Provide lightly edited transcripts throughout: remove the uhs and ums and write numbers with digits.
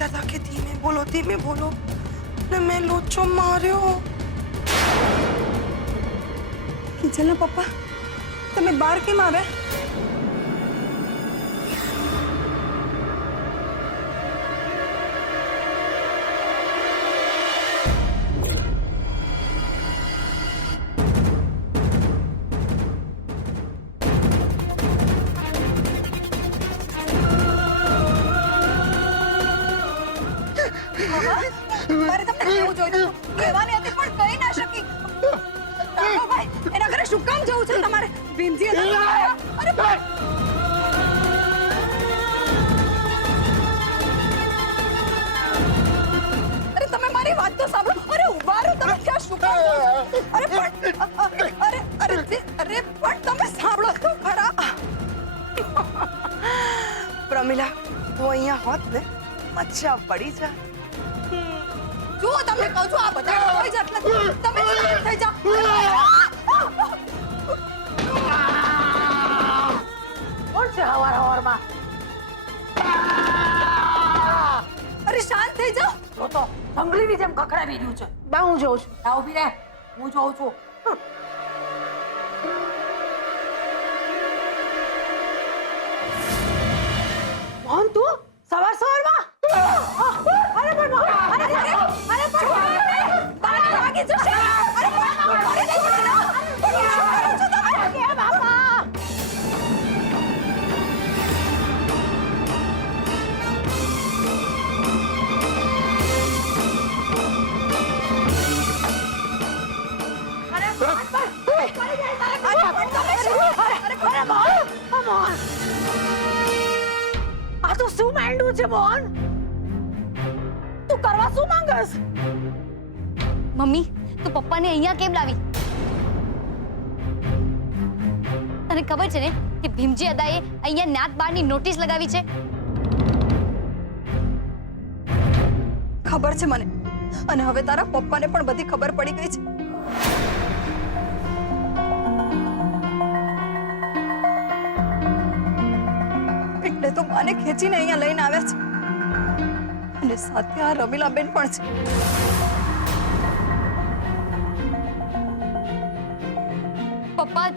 કહેતા હતા કે ધીમે બોલો ને મેં લોચો માર્યો. કિંજલના પપ્પા તમે બહાર કેમ આવ્યા? મારે તમને કેવું જોઈતું કહેવાની હતી પણ કહી ના શકી. ભાઈ એના ઘરે શું કામ જવું છે તમારે? ભીમજી અરે તમે મારી વાત તો સાંભળો. અરે ઉભા રહો, તમે ક્યાં શું કામ જાઓ છો? અરે પણ તમે સાંભળો તો ખરા. પ્રમીલા તું અહીંયા હોત ને મચ્છા પડી જા. જો તમને કહું છું આ બધા કોઈ જાત નથી. તમે શાંત થઈ જાઓ. કોણ છે હવારમાં? અરે શાંત થઈ જાઓ. જો તો જંગલીની જેમ ખખડાવી રહ્યું છે. બા હું જોઉં છું. ના ઊભી રહે, હું જોઉં છું. મોહન તું સવારમાં અરે પણ લાગી જશે. આ તો શું માંડ્યું છે મોહન? તું કરવા શું માંગસ? મમ્મી તું પપ્પાને અહીંયા કેમ લાવી? તને ખબર છે ને કે ભીમજી અદાએ અહીંયા નાત બારની નોટિસ લગાવી છે? ખબર છે મને, અને હવે તારા પપ્પાને પણ બધી ખબર પડી ગઈ છે. એટલે તો મને ખેંચીને અહીંયા લઈને આવ્યા છે, અને સાથે આ રમીલાબેન પણ છે. પપ્પા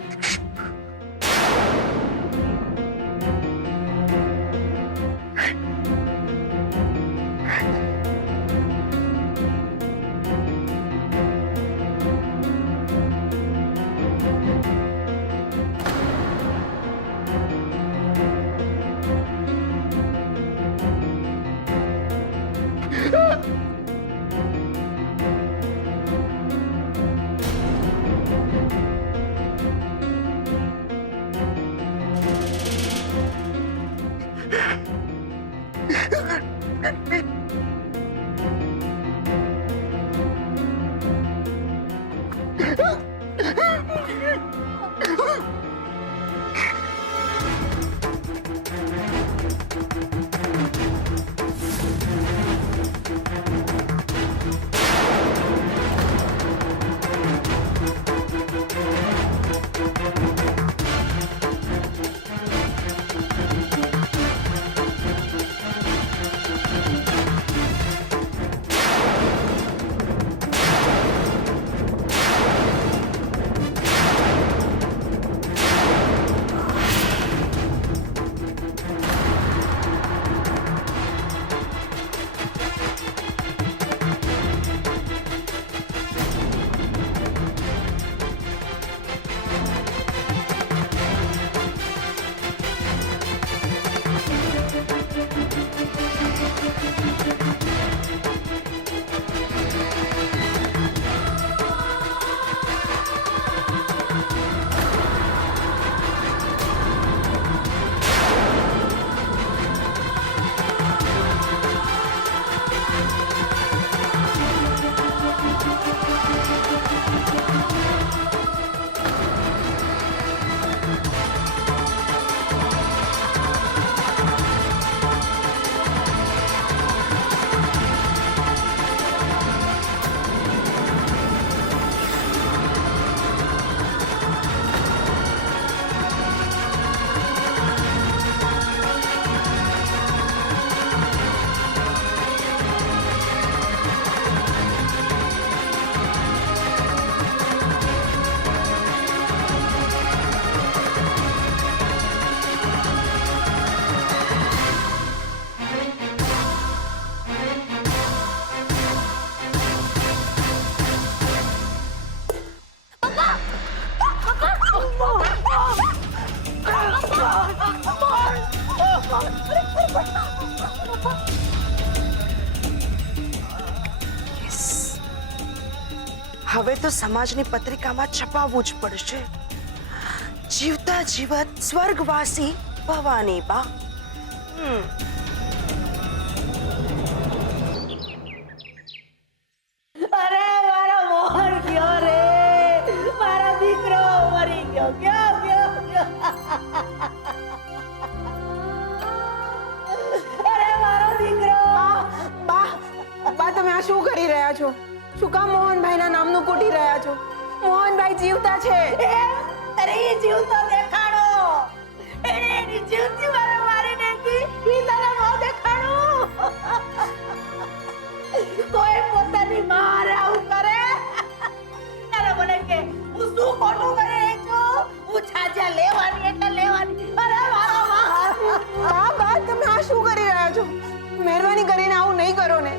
હવે તો સમાજની પત્રિકામાં છપાવવું જ પડશે. જીવતા જીવત સ્વર્ગવાસી ભવાની બા. અરે મારો મોહન ગયો રે, મારો દીકરો મરી ગયો. અરે મારો દીકરો. બા તમે આ શું કરી રહ્યા છો? શું કામ મોહનભાઈના નામનું કૂટી રહ્યા છો? મોહનભાઈ જીવતા છે. અરે એ જીવતો દેખાડો. એને એની જીવતી મારે મારી નાખી. ઈ તને ન દેખાડું. કોઈ પોતાની મારે આવું કરે? તારે મને કે હું શું ખોટું કરી રહી છું? હું છાજા લેવાની એટલે લેવાની. અરે મારો બા તમે આ શું કરી રહ્યા છો? મહેરબાની કરીને આવું નહીં કરો ને.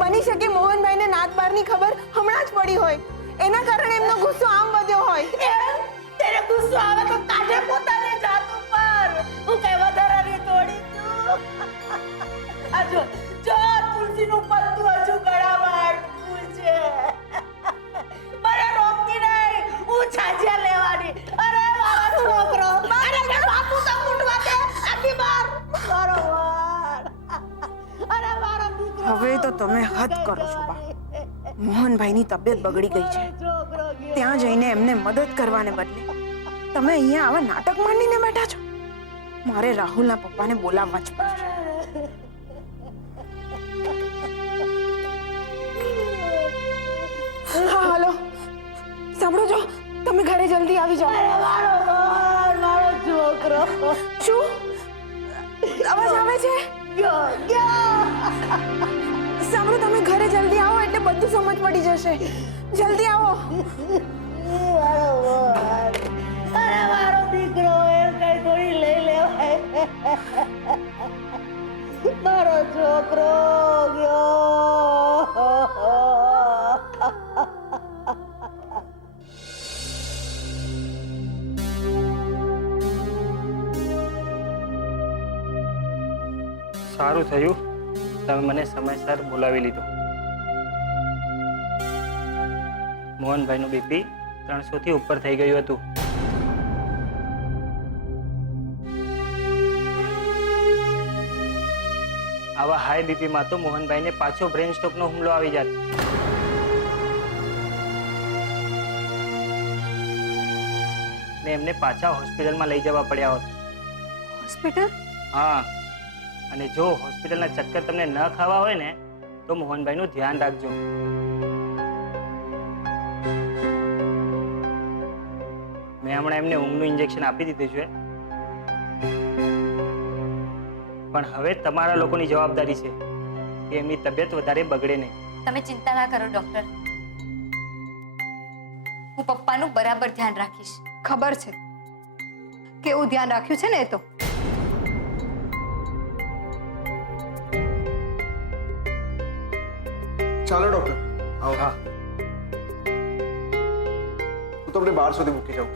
બની શકે મોહનભાઈને નાત બારની ખબર હમણાં જ પડી હોય, એના કારણે એમનો ગુસ્સો આમ વધ્યો હોય. તેરે ગુસ્સો આવે તો કાઢે પોતાની જાત ઉપર. હું કઈ વધારાની થોડી છું. આ જો તુલસીનું પત્તું હજુ ગળામાં અટકું છે. મને રોકતી નહીં. હું છાજિયા લેવાની. અરે મારો છોકરો. અરે કે બાપુ તો કૂટવા દે. આખી બાર. બરોબર. અરે મારો દીકરો. હવે તો તમે હદ કરો છો બા. મોહનભાઈની તબિયત બગડી ગઈ છે. ત્યાં જઈને એમને મદદ કરવાને બદલે તમે અહીંયા આવા નાટક માંડીને બેઠા છો. મારે રાહુલના પપ્પાને બોલાવવા જ પડશે. હા હાલો, સાંભળો છો, તમે ઘરે જલ્દી આવી જાઓ. મારો છોકરો. શું અવાજ આવે છે? સાંભળો, તમે ઘરે જલ્દી આવો એટલે બધું સમજ પડી જશે. જલ્દી આવો. અરે મારો દીકરો એમ કઈ થોડી લઈ લેવાય. મારો છોકરો ગયો. સારું થયું તમે મને સમયસર બોલાવી લીધો. મોહનભાઈનું બીપી 300 થી ઉપર થઈ ગયું હતું. આવા હાઈ બીપીમાં તો મોહનભાઈને પાછો બ્રેન સ્ટ્રોકનો હુમલો આવી જાત. ને એમને પાછા હોસ્પિટલમાં લઈ જવા પડ્યા હોત. હોસ્પિટલ? હા, અને જો હોસ્પિટલના ચક્કર તમને ન ખાવા હોય ને તો મોહનભાઈનું ધ્યાન રાખજો. મેં હમણાં એમને ઊંઘનું ઇન્જેક્શન આપી દીધું છે, પણ હવે તમારા લોકોની જવાબદારી છે કે એમની તબિયત વધારે બગડે નહીં. તમે ચિંતા ના કરો ડોક્ટર, હું પપ્પાનું બરાબર ધ્યાન રાખીશ. ખબર છે કેવું ધ્યાન રાખ્યું છે ને. એ તો ચાલો ડોક્ટર, આવો. હા, હું તમને બહાર સુધી મૂકી જાઉં.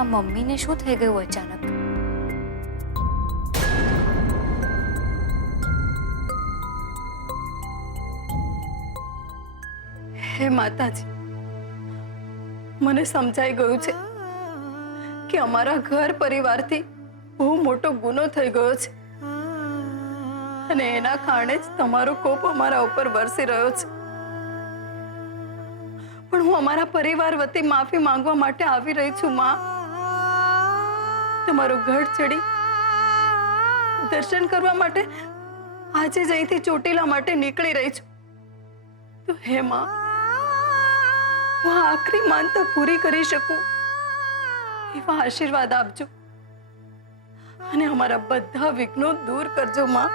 આ મમ્મીને શું થઈ ગયું અચાનક? હે માતાજી, મને સમજાઈ ગયું છે કે અમારા ઘર પરિવારથી બહુ મોટો ગુનો થઈ ગયો છે અને એના કારણે જ તમારો કોપ અમારા ઉપર વરસી રહ્યો છે. પણ હું અમારા પરિવાર વતી માફી માંગવા માટે આવી રહી છું માં. તમારો ગઢ ચડી દર્શન કરવા માટે આજે જ અહીંથી ચોટીલા માટે નીકળી રહી છું. તો હે માં, હું આખરી માનતા પૂરી કરી શકું એવા આશીર્વાદ આપજો અને અમારા બધા વિઘ્નો દૂર કરજો માં.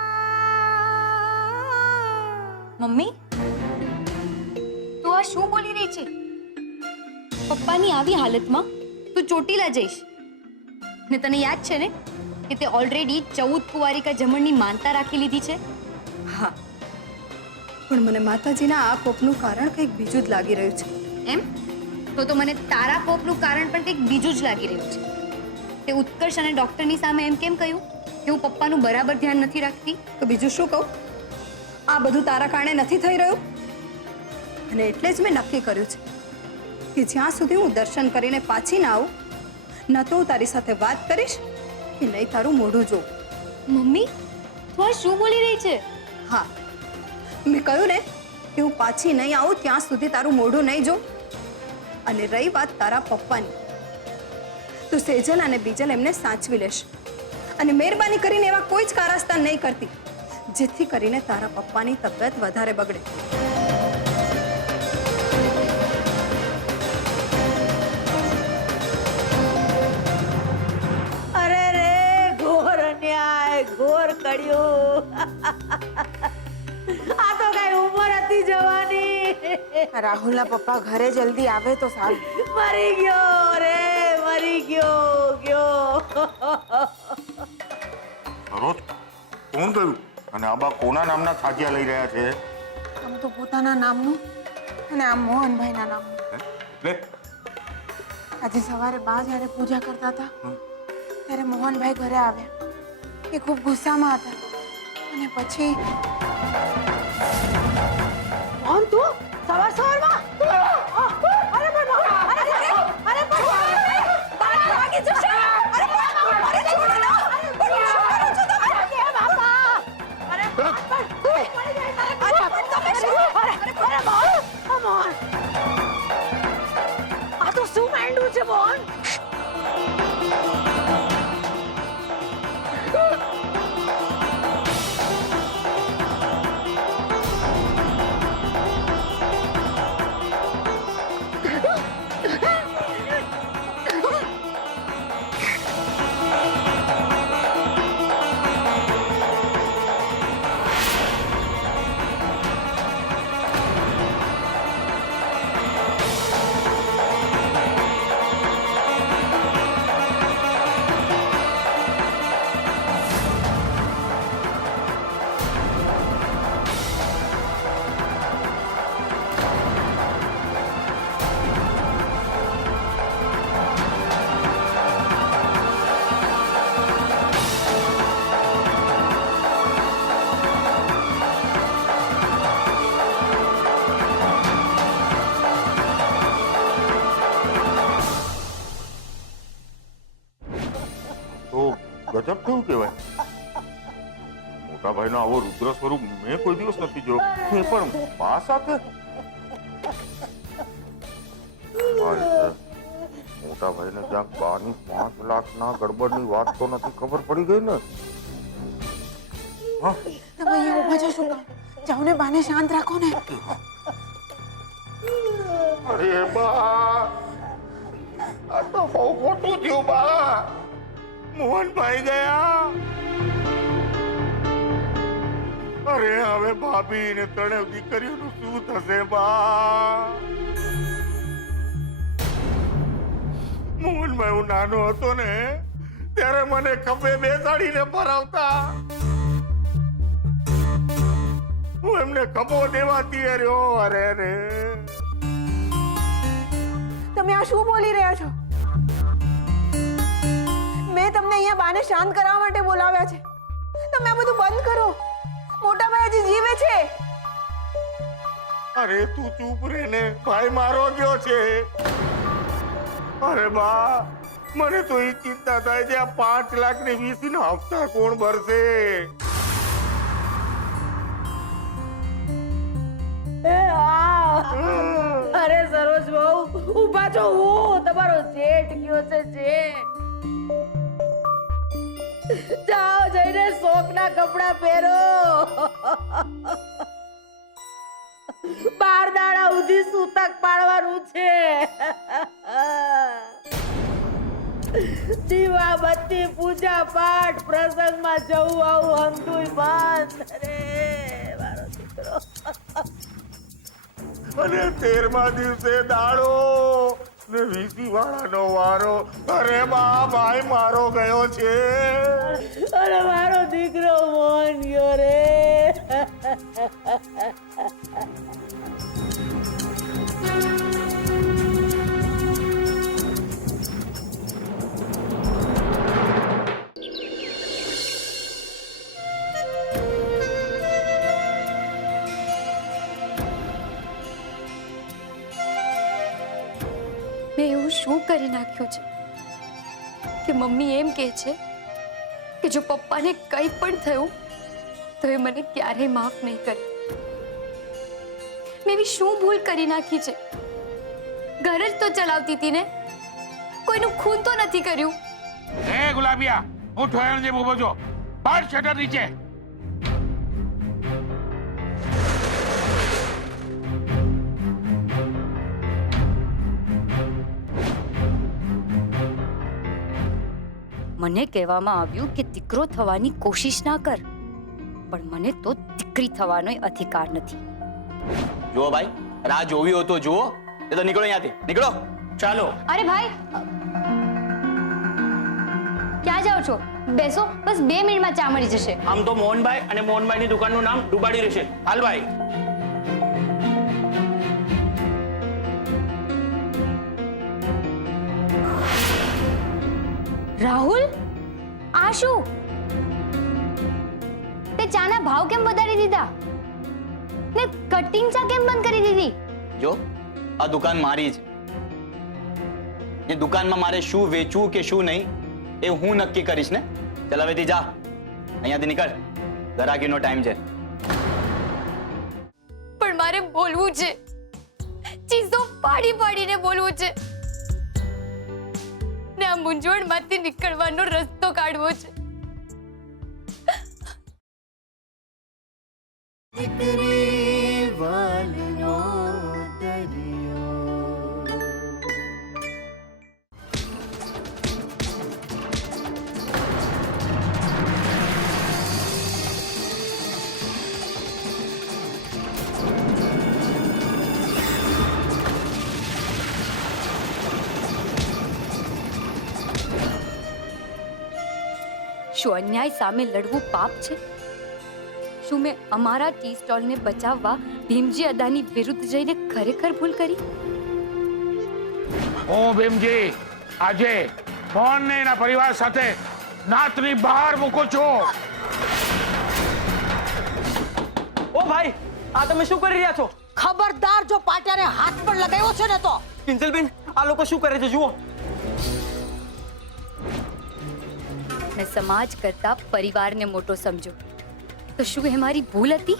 મમ્મી, તું આ શું બોલી રહી છે? પપ્પાની આવી હાલતમાં તું ચોટીલા જઈશ ને તને યાદ છે ને કે તે ઓલરેડી 14 કુંવારિકા જમણની માનતા રાખી લીધી છે. હા, પણ મને માતાજીના આ કોપનું કારણ કંઈક બીજું જ લાગી રહ્યું છે. એમ તો મને તારા કોપનું કારણ પણ કંઈક બીજું જ લાગી રહ્યું છે. તે ઉત્કર્ષ અને ડોક્ટરની સામે એમ કેમ કહ્યું કે હું પપ્પાનું બરાબર ધ્યાન નથી રાખતી? તો બીજું શું કહું? આ બધું તારા કારણે નથી થઈ રહ્યું. અને એટલે જ મેં નક્કી કર્યું છે કે જ્યાં સુધી હું દર્શન કરીને પાછી ના આવું, ન તો હું તારી સાથે વાત કરીશ કે નહીં તારું મોઢું જોઉં. મમ્મી તું આ શું બોલી રહી છે? હા, મેં કહ્યું ને કે હું પાછી નહીં આવું ત્યાં સુધી તારું મોઢું નહીં જોઉં. અને રહી વાત તારા પપ્પાની, તું સેજલ અને બીજલ એમને સાચવી લેશ. અને મહેરબાની કરીને એવા કોઈ જ કારસ્તાન નહીં કરતી જેથી કરીને તારા પપ્પાની તબિયત વધારે બગડે. અરે રે ઘોર અન્યાય, ઘોર કળિયુગ. આ તો કઈ ઉંમર હતી જવાની. રાહુલના પપ્પા ઘરે જલ્દી આવે તો સારું. મરી ગયો રે, મરી ગયો. સરોજ કોણ ગયું અને આબા કોના નામના છાજિયા લઈ રહ્યા છે? આમ તો પોતાના નામનું અને આમ મોહનભાઈના નામનું. લે આજે સવારે બા જ્યારે પૂજા કરતા હતા ત્યારે મોહનભાઈ ઘરે આવ્યા. એ ખૂબ ગુસ્સામાં હતા અને પછી કોણ તું સવારમાં? અરે પણ અરે બાપ ભાગી જશે. અરે છોડો ના. અરે બાપા. અરે મોહન. આ તો શું માંડ્યું છે મોહન? ગજબ થયું કહેવાય. મોટા ભાઈનો આવો રુદ્ર સ્વરૂપ મેં કોઈ દિવસ નથી જોયો. એ પણ બા સાથે મોટા ભાઈને ક્યાંક બાની 5 લાખના ગડબડની વાત તો નથી ખબર પડી ગઈ ને? હા, તમે અહીંયા ઊભા છો શું કામ? જાઓ ને, બાને શાંત રાખો ને. અરે બા, આ તો બહુ ખોટું થયું બા. મોહનભાઈ ગયા. અરે હવે ભાભી ને ત્રણેય દીકરીઓનું શું થશે બા? મોહનભાઈ હું નાનો હતો ને ત્યારે મને ખભે બેસાડીને ફરાવતા. હું એમને ખભો દેવાતી રહ્યો. અરે રે, તમે આ શું બોલી રહ્યા છો? મેં તમને અહીંયા બાને શાંત કરવા માટે બોલાવ્યા છે. તમે આ બધું બંધ કરો. મોટા ભાઈ હજી જીવે છે. અરે તું ચૂપ રે ને, ભાઈ મારો ગયો છે. અરે બા, મને તો એ ચિંતા થાય છે આ 5 લાખની વીસીના હપ્તા કોણ ભરશે? અરે સરોજ બહુ ઊભા છો. હું તમારો જેઠ ગયો છે જેઠ. જાઓ જઈને શોખના કપડા પહેરો. 12 દાડા સુધી સૂતક પાડવાનું છે. દીવા બત્તી પૂજા પાઠ પ્રસંગમાં જવું આવું હંધુય બંધ. અરે મારો દીકરો. અને 13મા દિવસે દાડો ને વીસી વાળાનો વારો. અરે બા, ભાઈ મારો ગયો છે. અરે મારો દીકરો મોહન ગયો રે. મેં એવું શું કરી નાખ્યું છે કે મમ્મી એમ કહે છે કે જો પપ્પાને કંઈ પણ થયું તો એ મને ક્યારેય માફ નહીં કરે. મેં એવી શું ભૂલ કરી નાખી છે? ઘર જ તો ચલાવતી હતી ને, કોઈનું ખૂન તો નથી કર્યું. એ ગુલાબિયા, હું ઠોયણ જેમ ઊભો છો. બાર શટર નીચે. મને કહેવામાં આવ્યું કે દીકરો થવાની કોશિશ ના કર, પણ મને તો દીકરી થવાનો અધિકાર નથી. જુઓ ભાઈ, રાહ જોવી હોય તો જુઓ, એ તો નીકળો અહીંયાથી, નીકળો. ચાલો. અરે ભાઈ, ક્યાં જાઓ છો? બેસો, બસ 2 મિનિટમાં ચા મળી જશે. આમ તો મોહનભાઈ અને મોહનભાઈની દુકાનનું નામ ડુબાડી રહેશે. હાલ ભાઈ. રાહુલ, આ શું? તે ચાના ભાવ કેમ વધારી દીધા ને કટિંગ ચા કેમ બંધ કરી દીધી? જો, આ દુકાન મારી જ. એ દુકાનમાં મારે શું વેચવું કે શું નહીં એ હું નક્કી કરીશ ને. ચાલ હવેથી જા, અહીંયાથી નીકળ, ગરાગીનો ટાઈમ છે. પણ મારે બોલવું છે, ચીસો પાડી પાડીને બોલવું છે ને આ મૂંઝવણમાંથી નીકળવાનો રસ્તો કાઢવો છે. શું અન્યાય સામે લડવું પાપ છે? શું મેં અમારા ટી સ્ટોલને બચાવવા ભીમજી અદાની વિરુદ્ધ જઈને ખરેખર ભૂલ કરી? હું ભીમજી આજે મોહનને એના પરિવાર સાથે નાતની બહાર મૂકું છું. ઓ ભાઈ, આ તમે શું કરી રહ્યા છો? ખબરદાર, જો પાટિયાને હાથ પર લગાવ્યો છે ને તો. કિંજલબેન, આ લોકો શું કરે છે જુઓ. મેં સમાજ કરતા પરિવારને મોટો સમજો તો શું એ મારી ભૂલ હતી?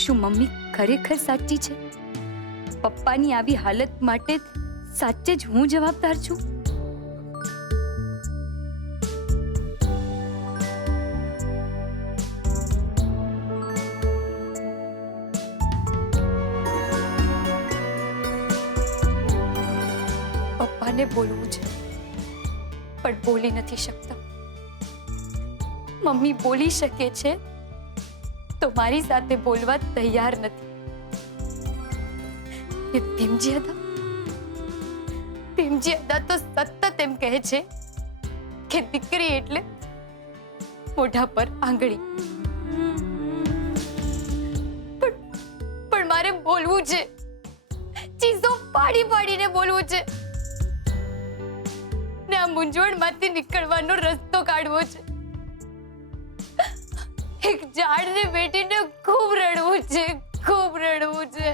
શું મમ્મી ખરેખર સાચી છે? પપ્પાની આવી હાલત માટે સાચે જ હું જવાબદાર છું? પપ્પાને બોલવું છે પણ બોલી નથી શકતા. મમ્મી બોલી શકે છે તો મારી સાથે બોલવા તૈયાર નથી. ભીમજી અદા તો સતત એમ કહે છે કે દીકરી એટલે મોઢા પર આંગળી. પણ મારે બોલવું છે, ચીસો પાડી પાડીને બોલવું છે ને આ મૂંઝવણમાંથી નીકળવાનો રસ્તો કાઢવો છે. એક ઝાડને બેટીને ખૂબ રડવું છે, ખૂબ રડવું છે.